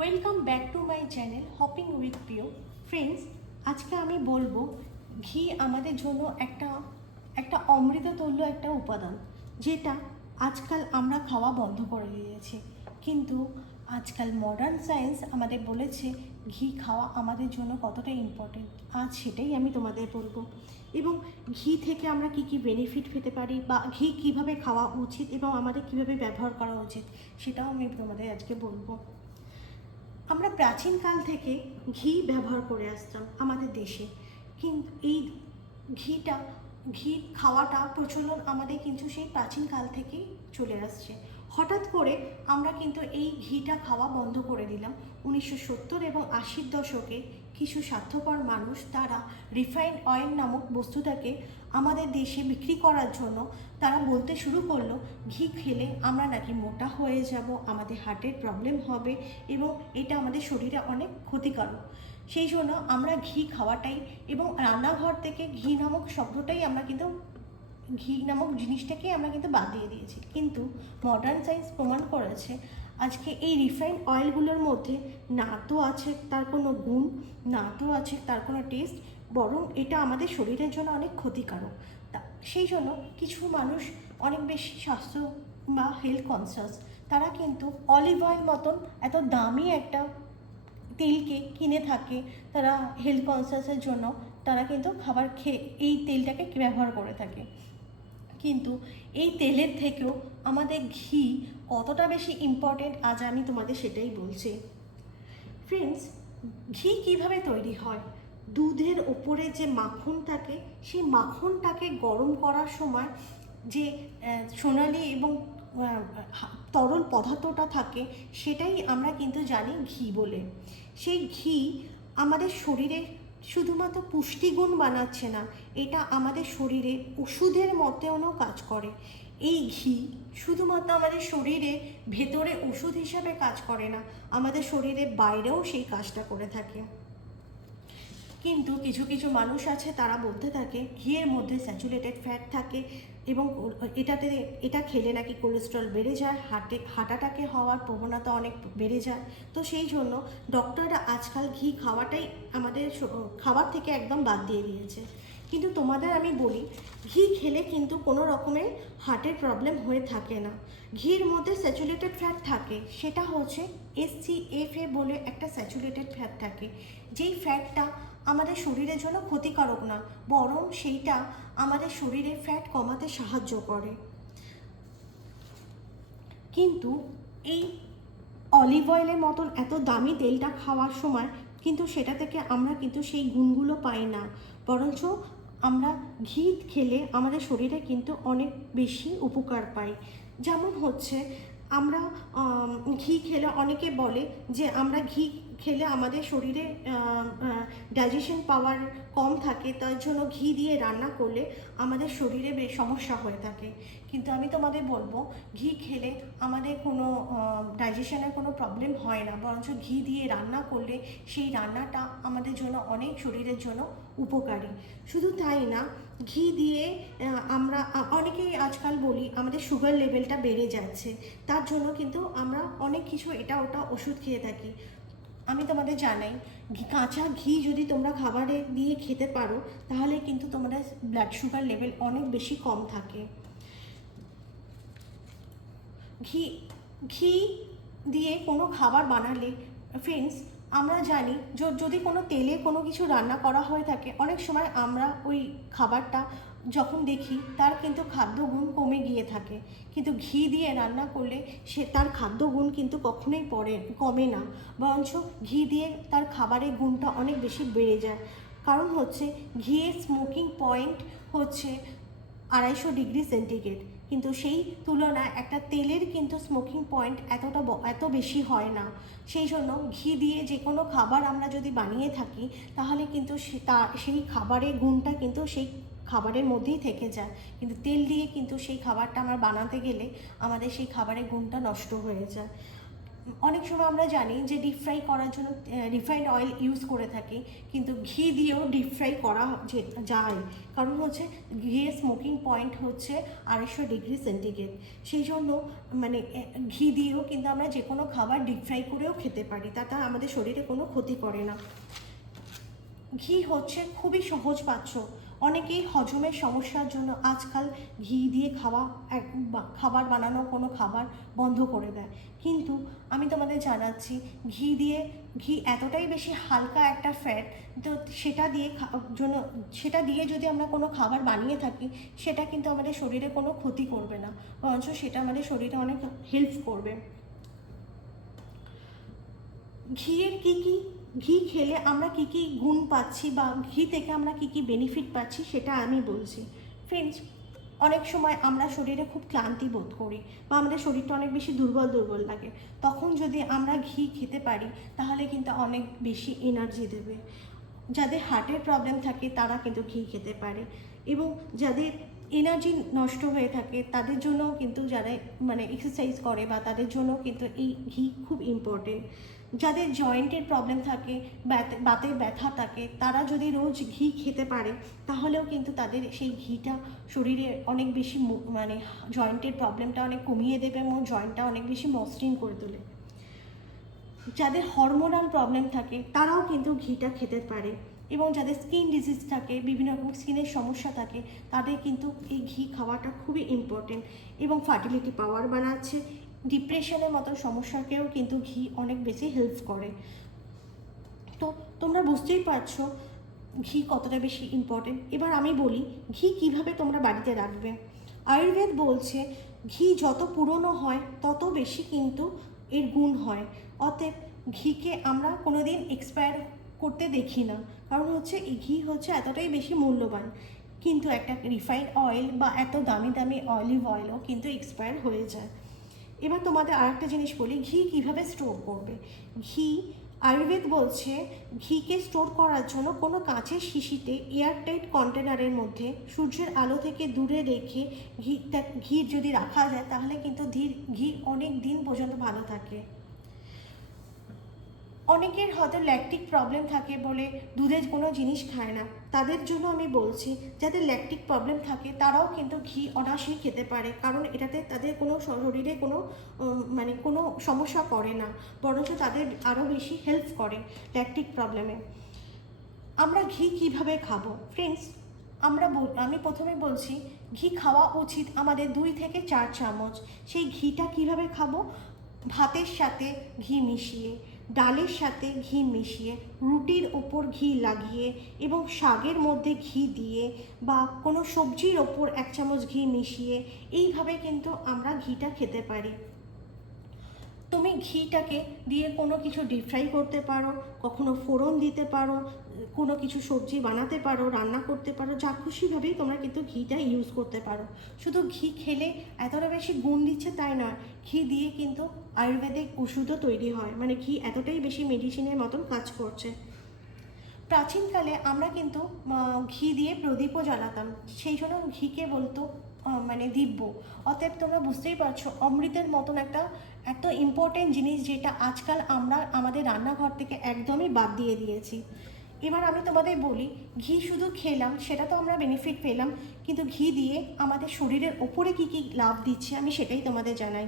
Welcome back to my channel hopping with Piu. Friends, আজকে আমি বলবো ঘি আমাদের জন্য একটা অমৃততুল্য একটা উপাদান, যেটা আজকাল আমরা খাওয়া বন্ধ করে দিয়েছি। কিন্তু আজকাল মডার্ন সায়েন্স আমাদের বলেছে ঘি খাওয়া আমাদের জন্য কতটা ইম্পর্টেন্ট। আজ সেটাই আমি তোমাদের বলবো, এবং ঘি থেকে আমরা কি কি বেনিফিট পেতে পারি, বা ঘি কিভাবে খাওয়া উচিত এবং আমাদের কিভাবে ব্যবহার করা উচিত, সেটাও আমি তোমাদের আজকে বলবো। আমরা প্রাচীনকাল থেকে ঘি ব্যবহার করে আসতাম আমাদের দেশে, কিন্তু এই ঘি খাওয়াটা প্রচলন আমাদের কিন্তু সেই প্রাচীনকাল থেকেই চলে আসছে। হঠাৎ করে আমরা কিন্তু এই ঘিটা খাওয়া বন্ধ করে দিলাম 1970 এবং 80-র দশকে। কিছু স্বার্থপর মানুষ তারা রিফাইন্ড অয়েল নামক বস্তুটাকে আমাদের দেশে বিক্রি করার জন্য তারা বলতে শুরু করলো ঘি খেলে আমরা নাকি মোটা হয়ে যাব, আমাদের হার্টের প্রবলেম হবে এবং এটা আমাদের শরীরে অনেক ক্ষতিকারক। সেই জন্য আমরা ঘি খাওয়াটাই এবং রান্নাঘর থেকে ঘি নামক শব্দটাই আমরা কিন্তু ঘি নামক জিনিসটাকে আমরা কিন্তু বাদ দিয়ে দিয়েছি। কিন্তু মডার্ন সায়েন্স প্রমাণ করেছে আজকে এই রিফাইন্ড অয়েলগুলোর মধ্যে না তো আছে তার কোনো গুণ, না তো আছে তার কোনো টেস্ট, বরং এটা আমাদের শরীরের জন্য অনেক ক্ষতিকারক। সেই জন্য কিছু মানুষ অনেক বেশি স্বাস্থ্য বা হেলথ কনসিয়াস, তারা কিন্তু অলিভ অয়েল মতন এত দামি একটা তেলকে কিনে থাকে। তারা হেলথ কনসিয়াসের জন্য তারা কিন্তু খাবার খেয়ে এই তেলটাকে ব্যবহার করে থাকে। কিন্তু এই তেলের থেকেও আমাদের ঘি কতটা বেশি ইম্পর্টেন্ট আজ আমি তোমাদের সেটাই বলছি। ফ্রেন্ডস, ঘি কিভাবে তৈরি হয়? দুধের ওপরে যে মাখন থাকে, সেই মাখনটাকে গরম করার সময় যে সোনালি এবং তরল পদার্থটা থাকে, সেটাই আমরা কিন্তু জানি ঘি বলে। সেই ঘি আমাদের শরীরে শুধুমাত্র পুষ্টিগুণ বানাচ্ছে না, এটা আমাদের শরীরে ওষুধের মতেও কাজ করে। এই ঘি শুধুমাত্র আমাদের শরীরে ভেতরে ওষুধ হিসাবে কাজ করে না, আমাদের শরীরে বাইরেও সেই কাজটা করে থাকে। কিন্তু কিছু কিছু মানুষ আছে তারা বলতে থাকে ঘিয়ের মধ্যে স্যাচুরেটেড ফ্যাট থাকে এবং এটা খেলে নাকি কোলেস্ট্রল বেড়ে যায়, হার্ট অ্যাটাকে হওয়ার প্রবণতা অনেক বেড়ে যায়। তো সেই জন্য ডক্টররা আজকাল ঘি খাওয়াটাই আমাদের খাবার থেকে একদম বাদ দিয়ে দিয়েছে। কিন্তু তোমাদের আমি বলি, ঘি খেলে কিন্তু কোনো রকমের হার্টের প্রবলেম হয়ে থাকে না। ঘির মধ্যে স্যাচুরেটেড ফ্যাট থাকে, সেটা হচ্ছে SCFA বলে একটা স্যাচুরেটেড ফ্যাট থাকে, যেই ফ্যাটটা আমাদের শরীরের জন্য ক্ষতিকারক না, বরং সেইটা আমাদের শরীরে ফ্যাট কমাতে সাহায্য করে। কিন্তু এই অলিভ অয়েলের মতন এত দামি তেলটা খাওয়ার সময় কিন্তু সেটা থেকে আমরা কিন্তু সেই গুণগুলো পাই না, বরঞ্চ আমরা ঘি খেলে আমাদের শরীরে কিন্তু অনেক বেশি উপকার পাই। যেমন হচ্ছে আমরা ঘি খেলে অনেকে বলে যে আমরা ঘি খেলে আমাদের শরীরে ডাইজেশন পাওয়ার কম থাকে, তার জন্য ঘি দিয়ে রান্না করলে আমাদের শরীরে বেশ সমস্যা হয়ে থাকে। কিন্তু আমি তোমাদের বলবো ঘি খেলে আমাদের কোনো ডাইজেশনের কোনো প্রবলেম হয় না, বরঞ্চ ঘি দিয়ে রান্না করলে সেই রান্নাটা আমাদের জন্য অনেক শরীরের জন্য উপকারী। শুধু তাই না, ঘি দিয়ে আমরা অনেকেই আজকাল বলি আমাদের সুগার লেভেলটা বেড়ে যাচ্ছে, তার জন্য কিন্তু আমরা অনেক কিছু এটা ওটা ওষুধ খেয়ে থাকি। আমি তোমাদের জানাই কাঁচা ঘি যদি তোমরা খাবারে দিয়ে খেতে পারো, তাহলে কিন্তু তোমাদের ব্লাড সুগার লেভেল অনেক বেশি কম থাকে। ঘি দিয়ে কোনো খাবার বানালে ফ্রেন্ডস, আমরা জানি যদি কোনো তেলে কোনো কিছু রান্না করা হয়ে থাকে, অনেক সময় আমরা ওই খাবারটা যখন দেখি তার কিন্তু খাদ্যগুণ কমে গিয়ে থাকে। কিন্তু ঘি দিয়ে রান্না করলে তার খাদ্যগুণ কিন্তু কখনোই কমে না, বরঞ্চ ঘি দিয়ে তার খাবারের গুণটা অনেক বেশি বেড়ে যায়। কারণ হচ্ছে ঘিয়ের স্মোকিং পয়েন্ট হচ্ছে 250 ডিগ্রি সেন্টিগ্রেড, কিন্তু সেই তুলনায় একটা তেলের কিন্তু স্মোকিং পয়েন্ট এত বেশি হয় না। সেই জন্য ঘি দিয়ে যে কোনো খাবার আমরা যদি বানিয়ে থাকি, তাহলে কিন্তু সেই খাবারের গুণটা কিন্তু সেই খাবারের মধ্যেই থেকে যায়। কিন্তু তেল দিয়ে কিন্তু সেই খাবারটা আমরা বানাতে গেলে আমাদের সেই খাবারের গুণটা নষ্ট হয়ে যায়। অনেক সময় আমরা জানি যে ডিপ ফ্রাই করার জন্য রিফাইন্ড অয়েল ইউজ করে থাকি, কিন্তু ঘি দিয়েও ডিপ ফ্রাই করা যায়। কারণ হচ্ছে ঘিয়ের স্মোকিং পয়েন্ট হচ্ছে 250°C। সেই জন্য মানে ঘি দিয়েও কিন্তু আমরা যে কোনো খাবার ডিপ ফ্রাই করেও খেতে পারি, তাতে আমাদের শরীরে কোনো ক্ষতি করে না। ঘি হচ্ছে খুবই সহজপাচ্য। অনেকেই হজমের সমস্যার জন্য আজকাল ঘি দিয়ে খাবার বানানো কোনো খাবার বন্ধ করে দেয়, কিন্তু আমি তোমাদের জানাচ্ছি ঘি এতটাই বেশি হালকা একটা ফ্যাট, তো সেটা দিয়ে যদি আমরা কোনো খাবার বানিয়ে থাকি, সেটা কিন্তু আমাদের শরীরে কোনো ক্ষতি করবে না, বরঞ্চ সেটা আমাদের শরীরে অনেক হেল্প করবে। ঘি খেলে আমরা কী কী গুণ পাচ্ছি বা ঘি থেকে আমরা কী কী বেনিফিট পাচ্ছি সেটা আমি বলছি। ফ্রেন্ডস, অনেক সময় আমরা শরীরে খুব ক্লান্তি বোধ করি বা আমাদের শরীরটা অনেক বেশি দুর্বল লাগে, তখন যদি আমরা ঘি খেতে পারি তাহলে কিন্তু অনেক বেশি এনার্জি দেবে। যাদের হার্টের প্রবলেম থাকে তারা কিন্তু ঘি খেতে পারে, এবং যাদের এনার্জি নষ্ট হয়ে থাকে তাদের জন্যও কিন্তু, যারা মানে এক্সারসাইজ করে বা তাদের জন্য কিন্তু এই ঘি খুব ইম্পর্টেন্ট। যাদের জয়েন্টের প্রবলেম থাকে, বাতের ব্যথা থাকে, তারা যদি রোজ ঘি খেতে পারে তাহলেও কিন্তু তাদের সেই ঘিটা শরীরে অনেক বেশি মানে জয়েন্টের প্রবলেমটা অনেক কমিয়ে দেবে এবং জয়েন্টটা অনেক বেশি মসৃণ করে তোলে। যাদের হরমোনাল প্রবলেম থাকে তারাও কিন্তু ঘিটা খেতে পারে, এবং যাদের স্কিন ডিজিজ থাকে, বিভিন্ন রকম স্কিনের সমস্যা থাকে, তাদের কিন্তু এই ঘি খাওয়াটা খুবই ইম্পর্টেন্ট। এবং ফার্টিলিটি পাওয়ার বাড়াচ্ছে, ডিপ্রেশনের মতো সমস্যাকেও কিন্তু ঘি অনেক বেশি হেল্প করে। তো তোমরা বুঝতেই পারছো ঘি কতটা বেশি ইম্পর্টেন্ট। এবার আমি বলি ঘি কিভাবে তোমরা বাড়িতে রাখবে। আয়ুর্বেদ বলছে ঘি যত পুরনো হয় তত বেশি কিন্তু এর গুণ হয়। অতএব ঘিকে আমরা কোনোদিন এক্সপায়ার করতে দেখি না, কারণ হচ্ছে এই ঘি হচ্ছে এতটাই বেশি মূল্যবান। কিন্তু একটা রিফাইন্ড অয়েল বা এত দামি দামি অলিভ অয়েলও কিন্তু এক্সপায়ার হয়ে যায়। এবার তোমাদের আরেকটা জিনিস বলি, ঘি কিভাবে স্টোর করবে। আয়ুর্বেদ বলছে ঘিকে স্টোর করার জন্য কোনো কাঁচের শিশিতে এয়ারটাইট কন্টেনারের মধ্যে সূর্যের আলো থেকে দূরে রেখে ঘি যদি রাখা যায় তাহলে কিন্তু ঘি অনেক দিন পর্যন্ত ভালো থাকে। অনেকের হয়তো ল্যাকটিক প্রবলেম থাকে বলে দুধের কোনো জিনিস খায় না, তাদের জন্য আমি বলছি যাদের ল্যাকটিক প্রবলেম থাকে তারাও কিন্তু ঘি অনায়াসেই খেতে পারে, কারণ এটাতে তাদের কোনো শরীরে কোনো মানে কোনো সমস্যা করে না, বরঞ্চ তাদের আরও বেশি হেল্প করে ল্যাকটিক প্রবলেমে। আমরা ঘি কিভাবে খাবো ফ্রেন্ডস, আমি প্রথমে বলছি ঘি খাওয়া উচিত আমাদের 2 থেকে 4 চামচ। সেই ঘিটা কিভাবে খাবো, ভাতের সাথে ঘি মিশিয়ে, ডালের সাথে ঘি মিশিয়ে, রুটির ওপর ঘি লাগিয়ে এবং শাকের মধ্যে ঘি দিয়ে বা কোনো সবজির ওপর 1 চামচ ঘি মিশিয়ে, এইভাবে কিন্তু আমরা ঘিটা খেতে পারি। তুমি ঘিটাকে দিয়ে কোনো কিছু ডিপ ফ্রাই করতে পারো, কখনো ফোড়ন দিতে পারো, কোনো কিছু সবজি বানাতে পারো, রান্না করতে পারো, যা খুশিভাবেই তোমরা কিন্তু ঘিটা ইউজ করতে পারো। শুধু ঘি খেলে এতটা বেশি গুণ দিচ্ছে তাই নয়, ঘি দিয়ে কিন্তু আয়ুর্বেদিক ওষুধও তৈরি হয়, মানে ঘি এতটাই বেশি মেডিসিনের মতন কাজ করছে। প্রাচীনকালে আমরা কিন্তু ঘি দিয়ে প্রদীপও জ্বালাতাম, সেই জন্য ঘিকে বলতো মানে দিব্য। অতএব তোমরা বুঝতেই পারছো অমৃতের মতন একটা এত ইম্পর্টেন্ট জিনিস যেটা আজকাল আমরা আমাদের রান্নাঘর থেকে একদমই বাদ দিয়ে দিয়েছি। এবার আমি তোমাদের বলি ঘি শুধু খেলাম সেটা তো আমরা বেনিফিট পেলাম, কিন্তু ঘি দিয়ে আমাদের শরীরের ওপরে কী কী লাভ দিচ্ছে আমি সেটাই তোমাদের জানাই।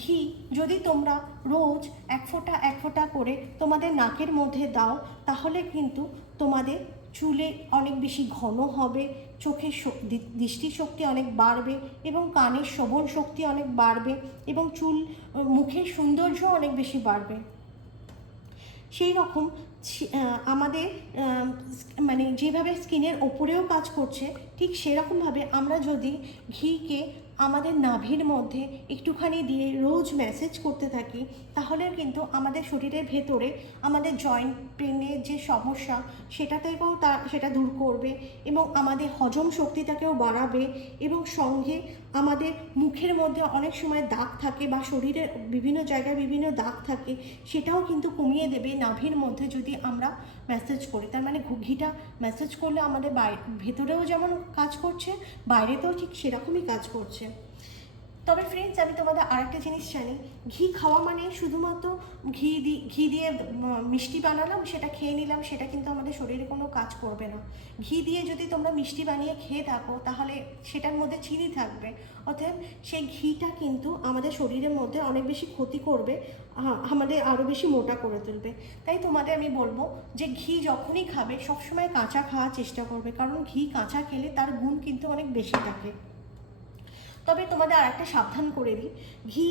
ঘি যদি তোমরা রোজ 1 ফোঁটা করে তোমাদের নাকের মধ্যে দাও তাহলে কিন্তু তোমাদের চুলে অনেক বেশি ঘন হবে, চোখের দৃষ্টিশক্তি অনেক বাড়বে এবং কানের শ্রবণ শক্তি অনেক বাড়বে এবং মুখের সৌন্দর্য অনেক বেশি বাড়বে। সেই রকম আমাদের মানে যেভাবে স্কিনের ওপরেও কাজ করছে ঠিক সেরকমভাবে আমরা যদি ঘিকে আমাদের নাভির মধ্যে একটুখানি দিয়ে রোজ ম্যাসেজ করতে থাকি তাহলে কিন্তু আমাদের শরীরের ভেতরে আমাদের জয়েন্ট পেনের যে সমস্যা সেটা দূর করবে এবং আমাদের হজম শক্তিটাকেও বাড়াবে, এবং সঙ্গে আমাদের মুখের মধ্যে অনেক সময় দাগ থাকে বা শরীরের বিভিন্ন জায়গায় বিভিন্ন দাগ থাকে সেটাও কিন্তু কমিয়ে দেবে নাভির মধ্যে যদি আমরা ম্যাসেজ করি। তার মানে ঘিটা ম্যাসেজ করলে আমাদের ভেতরেও যেমন কাজ করছে বাইরেতেও ঠিক সেরকমই কাজ করছে। তবে ফ্রেন্ডস, আমি তোমাদের আরেকটা জিনিস জানি, ঘি খাওয়া মানে শুধুমাত্র ঘি দিয়ে মিষ্টি বানালাম, সেটা খেয়ে নিলাম, সেটা কিন্তু আমাদের শরীরে কোনো কাজ করবে না। ঘি দিয়ে যদি তোমরা মিষ্টি বানিয়ে খেয়ে থাকো তাহলে সেটার মধ্যে চিনি থাকবে, অতএব সেই ঘিটা কিন্তু আমাদের শরীরের মধ্যে অনেক বেশি ক্ষতি করবে, আমাদের আরও বেশি মোটা করে তুলবে। তাই তোমাদের আমি বলবো যে ঘি যখনই খাবে সবসময় কাঁচা খাওয়ার চেষ্টা করবে, কারণ ঘি কাঁচা খেলে তার গুণ কিন্তু অনেক বেশি থাকে। তবে তোমাদের আর একটা সাবধান করে দিই, ঘি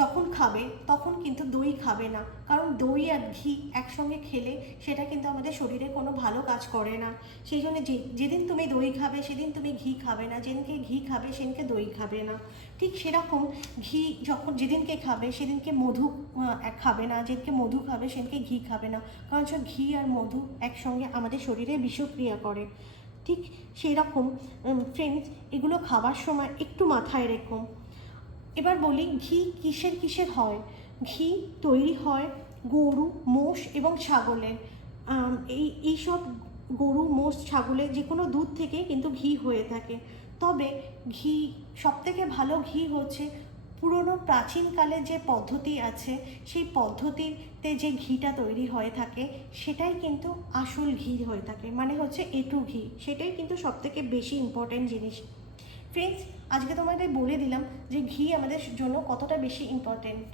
যখন খাবে তখন কিন্তু দই খাবে না, কারণ দই আর ঘি একসঙ্গে খেলে সেটা কিন্তু আমাদের শরীরে কোনো ভালো কাজ করে না। সেই জন্য যেদিন তুমি দই খাবে সেদিন তুমি ঘি খাবে না, যেদিনকে ঘি খাবে সেদিনকে দই খাবে না। ঠিক সেরকম ঘি যেদিনকে খাবে সেদিনকে মধু খাবে না, যেদিনকে মধু খাবে সেদিনকে ঘি খাবে না, কারণ হচ্ছে ঘি আর মধু একসঙ্গে আমাদের শরীরে বিষক্রিয়া করে। ঠিক সেই রকম ফ্রেন্ডস, এগুলো খাবার সময় একটু মাথায় রেখো। এবার বলি, ঘি কিসের হয়? ঘি তৈরি হয় গরু, মোষ এবং ছাগলের, এইসব গরু, মোষ, ছাগলের যে কোনো দুধ থেকে কিন্তু ঘি হয়ে থাকে। তবে ঘি, সবথেকে ভালো ঘি হচ্ছে পুরনো প্রাচীনকালে যে পদ্ধতি আছে, সেই পদ্ধতিতে যে ঘিটা তৈরি হয়ে থাকে সেটাই কিন্তু আসল ঘি হয়ে থাকে, মানে হচ্ছে এঁটু ঘি, সেটাই কিন্তু সবথেকে বেশি ইম্পর্ট্যান্ট জিনিস। ফ্রেন্ডস, আজকে তোমাদের বলে দিলাম যে ঘি আমাদের জন্য কতটা বেশি ইম্পর্ট্যান্ট।